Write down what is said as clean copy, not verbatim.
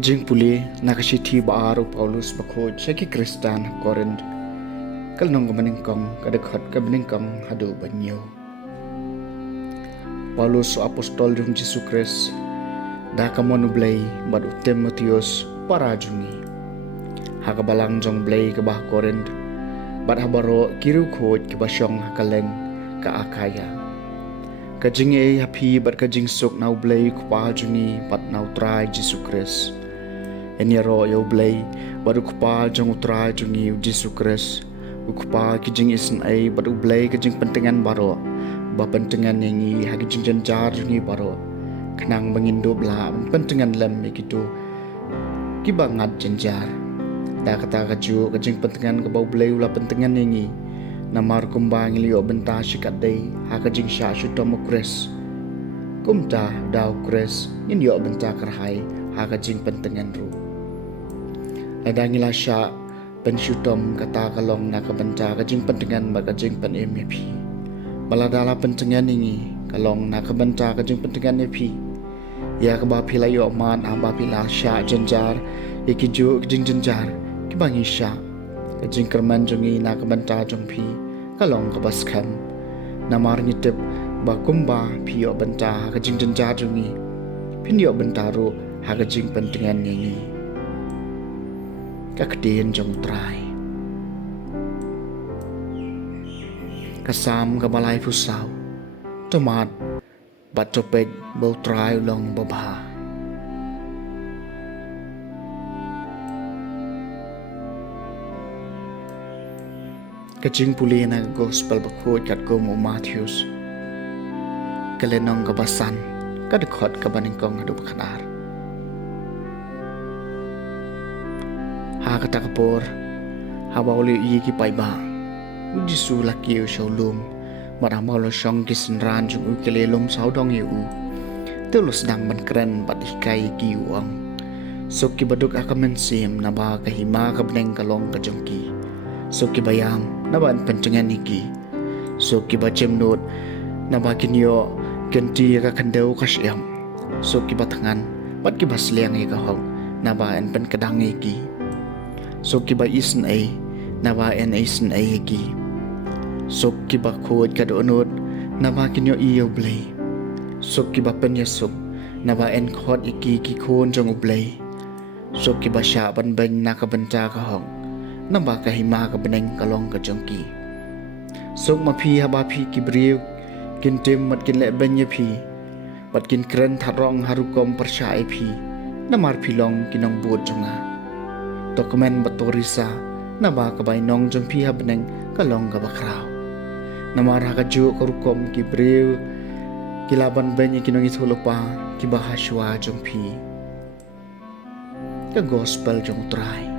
Kajing puli nakasithi baaro Paulus bakho cheki Kristan Korinth kalnong gamaningkong kadakhat kabaningkong hadu banyo Paulus apostol jung Jesu Christ da kamon blay bad Timotheus para jungi hakabalang jong blay kabah Korinth bad habaro kiru khoj kibasyong hakaleng ka akaya kajing e happy bad kajing sok nau blay kupa jungi pat nau try Jesu Christ Enyaro yo blay baru kupa jong utrai jungi Jesu Christ kupa kijing isen ai baru blay kijing pentingan baro ba pentingan yangi hagi jing janjar jungi baro kenang mengindo bla pentingan lem ikitu kibangat janjar da kata kaju kijing pentingan ke bau blay ula pentingan yangi namar kumbang ilio benta sikat dai ha kijing sya syutom Christ kumta dau Christ in yo benta kerhai ha kijing pentingan ru Ladangila sya pensyutom kata kalong nakabenta kajing pentingan bagajing penem yapi. Baladala pentingan ini kalong nakabenta kajing pentingan yapi. Ya kebapi layo man ambapi la sya janjar ikiju kajing janjar kibangi sya kajing kerman jungi nakabenta jongpi kalong kabaskan namar nyitip bakumba piyo benta kajing janjar jungi pinyo bentaru hakajing pentingan ini. Kakdien jong try kasam kabalay pusaw tomat batopeg bau try long babha kajing puli na gospel bakod kat ko mo Matthews kalenong kabasan kadakot kabaningkong hadu bakanar kata kapor hawa uli iki pai ba Jesu laki shalom marama lo shong kisenran jung ukele lom saudong yu tulus dang ban kren bat ikai ki uang soki baduk akamen sim na ba kahima kabneng kalong kajongki soki bayang na ban pencengan iki soki bacem not na ba kinyo kenti ka kandau kasyam soki batangan bat ki basliang ika hong na ba en pen kadang iki so kiba isen ay nawa en isen ay gi so kiba khod kadonot nawa kinyo iyo blay so kiba penyesuk nawa en khod iki ki khon jong ublay so kiba sya ban ben nakabenta ka hong nawa ka hima ka beneng kalong ka jongki so ma phi haba phi kibriu kin tim mat kin le benya phi bat kin kren tharong harukom persai phi namar philong kinong bot jonga dokumen batorisa naba kabay nong jong piha beneng kalong kabakraw namar hakaju karukom kibreu kilaban benye kinong ithulupa kibahaswa jong pi ka gospel jong try